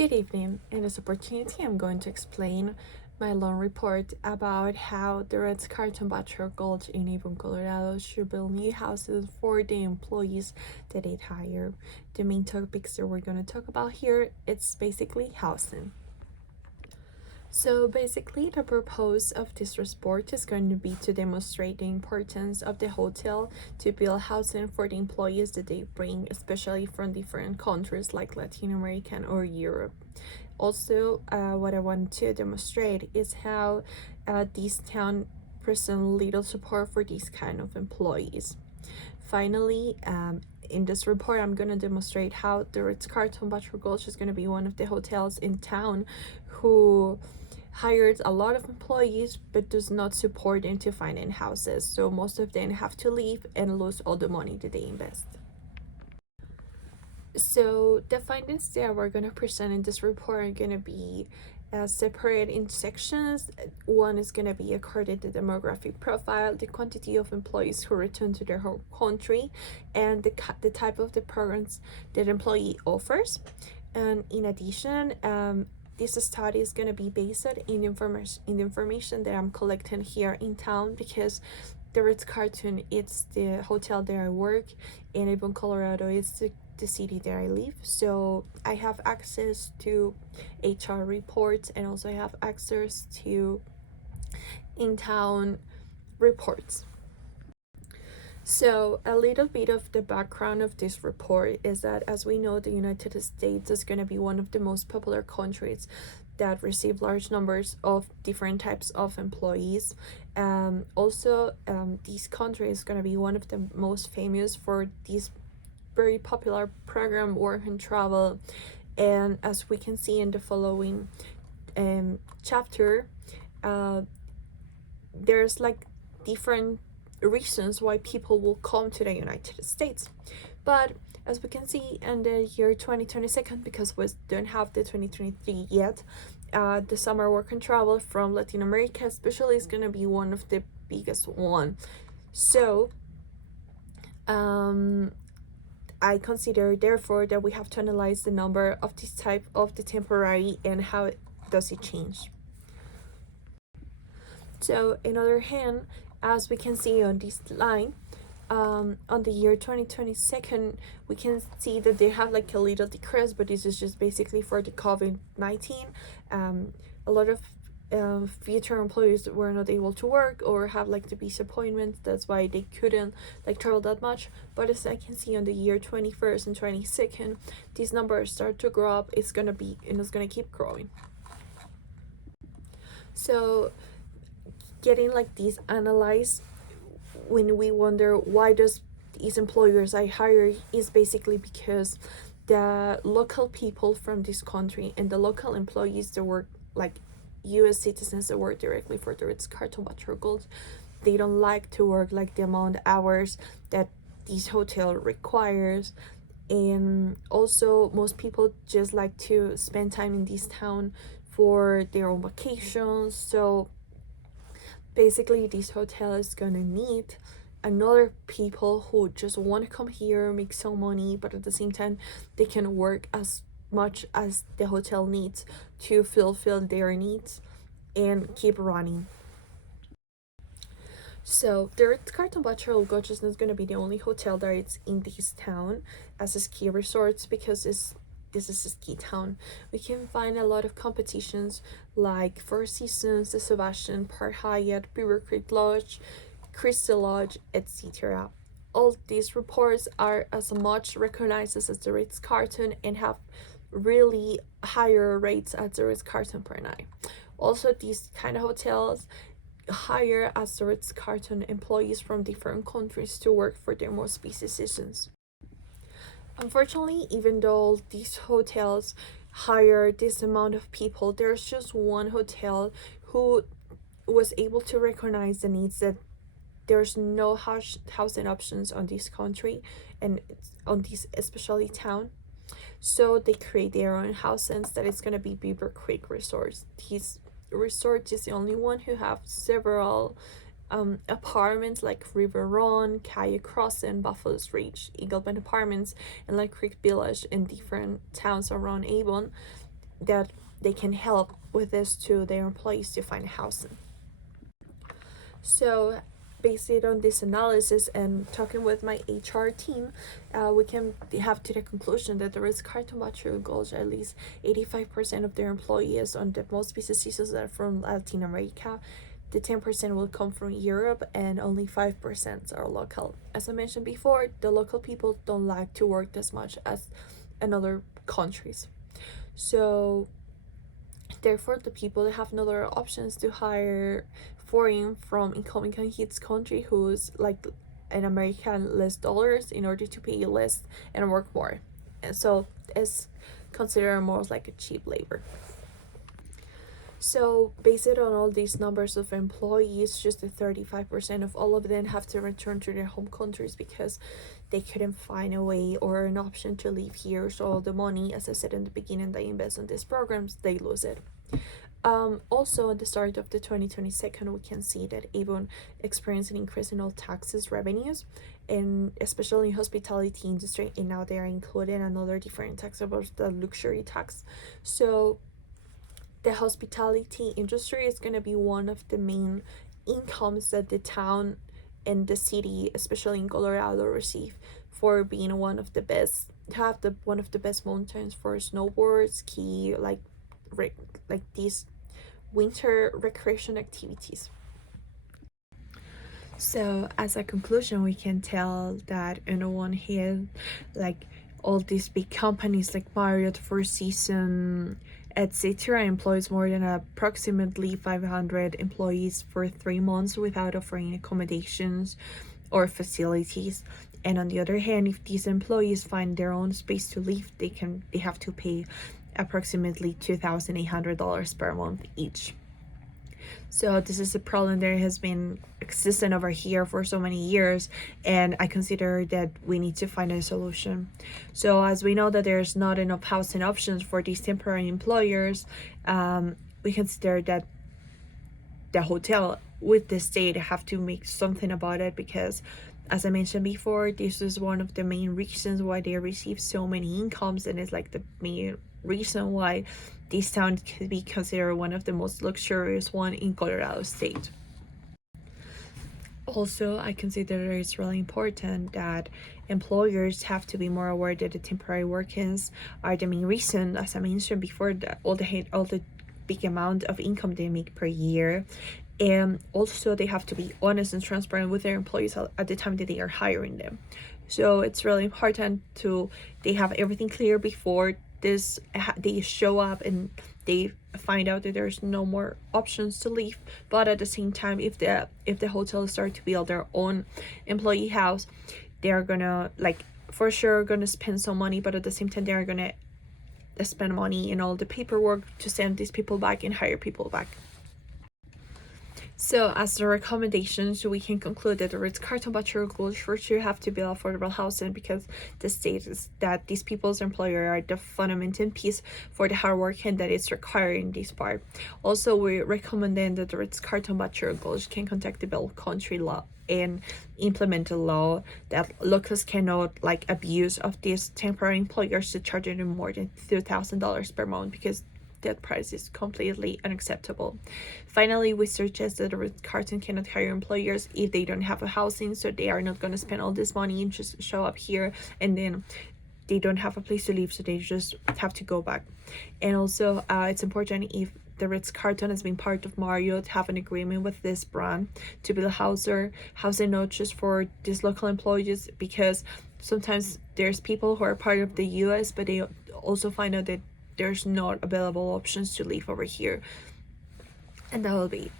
Good evening. In this opportunity, I'm going to explain my long report about how the Ritz-Carlton Bachelor Gulch in Avon, Colorado should build new houses for the employees that it hire. The main topics that we're going to talk about here, it's basically housing. So basically, the purpose of this report is going to be to demonstrate the importance of the hotel to build housing for the employees that they bring, especially from different countries like Latin American or Europe. Also, what I want to demonstrate is how this town present little support for these kind of employees. Finally, in this report, I'm going to demonstrate how the Ritz-Carlton Bachelor Gulch is going to be one of the hotels in town who hires a lot of employees but does not support them to finding houses, so most of them have to leave and lose all the money that they invest. So the findings that we're going to present in this report are going to be separated in sections. One is going to be according to demographic profile, the quantity of employees who return to their home country, and the type of the programs that employee offers. And in addition, this study is going to be based in the information that I'm collecting here in town, because the Ritz-Carlton, it's the hotel that I work, and Avon, Colorado is the city that I live. So I have access to HR reports, and also I have access to in-town reports. So a little bit of the background of this report is that, as we know, the United States is going to be one of the most popular countries that receive large numbers of different types of employees. This country is going to be one of the most famous for this very popular program, Work and Travel. And as we can see in the following chapter, there's like different reasons why people will come to the United States. But as we can see in the year 2022, because we don't have the 2023 yet, the summer work and travel from Latin America especially is going to be one of the biggest one. So I consider therefore that we have to analyze the number of this type of the temporary and how does it change. So in other hand, as we can see on this line, on the year 2022, we can see that they have like a little decrease, but this is just basically for the COVID-19. A lot of future employees were not able to work or have like the disappointments. That's why they couldn't like travel that much. But as I can see on the year 21st and 22nd, these numbers start to grow up. It's gonna keep growing. So getting like these analyzed, when we wonder why does these employers I hire, is basically because the local people from this country and the local employees that work, like US citizens that work directly for the Ritz-Carlton Bachelor Gulch, they don't like to work like the amount of hours that this hotel requires. And also most people just like to spend time in this town for their own vacations. So basically this hotel is gonna need another people who just want to come here, make some money, but at the same time they can work as much as the hotel needs to fulfill their needs and keep running. So the Ritz-Carlton Bachelor Gulch is not going to be the only hotel that is in this town as a ski resort, because this is a ski town. We can find a lot of competitions like Four Seasons, the Sebastian, Park Hyatt, Beaver Creek Lodge, Crystal Lodge, etc. All these reports are as much recognized as the Ritz-Carlton and have really higher rates at the Ritz-Carlton per night. Also, these kind of hotels hire as the Ritz-Carlton employees from different countries to work for their most busy seasons. Unfortunately, even though these hotels hire this amount of people, there's just one hotel who was able to recognize the needs that there's no housing options on this country and on this especially town. So they create their own housings that is going to be Beaver Creek Resorts. His resort is the only one who have several apartments like River Run, Kayak Crossing, Buffalo's Ridge, Eagle Bend Apartments, and Lake Creek Village in different towns around Avon. that they can help with this to their employees to find housing. So based on this analysis and talking with my HR team, we can have to the conclusion that the Ritz-Carlton Montreal goes at least 85% of their employees on the most businesses that are from Latin America. The 10% will come from Europe and only 5% are local. As I mentioned before, the local people don't like to work as much as in other countries. So therefore, the people that have no other options to hire foreign from incoming his country who's like an American less dollars in order to pay less and work more. And so it's considered more like a cheap labor. So based on all these numbers of employees, just the 35% of all of them have to return to their home countries because they couldn't find a way or an option to live here. So all the money, as I said in the beginning, they invest in these programs, they lose it. Also, at the start of the 2022, we can see that Avon experienced an increase in all taxes revenues, and especially in hospitality industry, and now they are included another different tax about the luxury tax. So the hospitality industry is going to be one of the main incomes that the town and the city, especially in Colorado, receive for being one of the best, have the one of the best mountains for snowboard, ski, like these winter recreation activities. So as a conclusion, we can tell that on the one hand, like all these big companies like Marriott, Four Seasons, etc., employs more than approximately 500 employees for 3 months without offering accommodations or facilities. And on the other hand, if these employees find their own space to live, they have to pay approximately $2,800 per month each. So this is a problem that has been existing over here for so many years, and I consider that we need to find a solution. So as we know that there's not enough housing options for these temporary employers, we consider that the hotel with the state have to make something about it, because as I mentioned before, this is one of the main reasons why they receive so many incomes, and it's like the main reason why this town could be considered one of the most luxurious one in Colorado State. Also, I consider it's really important that employers have to be more aware that the temporary workers are the main reason, as I mentioned before, that all the big amount of income they make per year. And also they have to be honest and transparent with their employees at the time that they are hiring them. So it's really important to they have everything clear before this they show up and they find out that there's no more options to leave. But at the same time, if the hotel start to build their own employee house, they're gonna like for sure gonna spend some money, but at the same time they're gonna spend money in all the paperwork to send these people back and hire people back. So, as the recommendations, we can conclude that the Ritz-Carlton Bachelor Gold for sure have to build affordable housing, because the state is that these people's employer are the fundamental piece for the hard work and that it's required in this part. Also, we recommend that the Ritz-Carlton Bachelor Gold can contact the Bell Country law and implement a law that locals cannot like abuse of these temporary employers to charge them more than $2,000 per month, because that price is completely unacceptable. Finally, we suggest that Ritz-Carlton cannot hire employers if they don't have a housing, so they are not going to spend all this money and just show up here and then they don't have a place to live, so they just have to go back. And also, it's important if the Ritz-Carlton has been part of Marriott, have an agreement with this brand to build housing not just for these local employees, because sometimes there's people who are part of the US, but they also find out that there's not available options to live over here. And that will be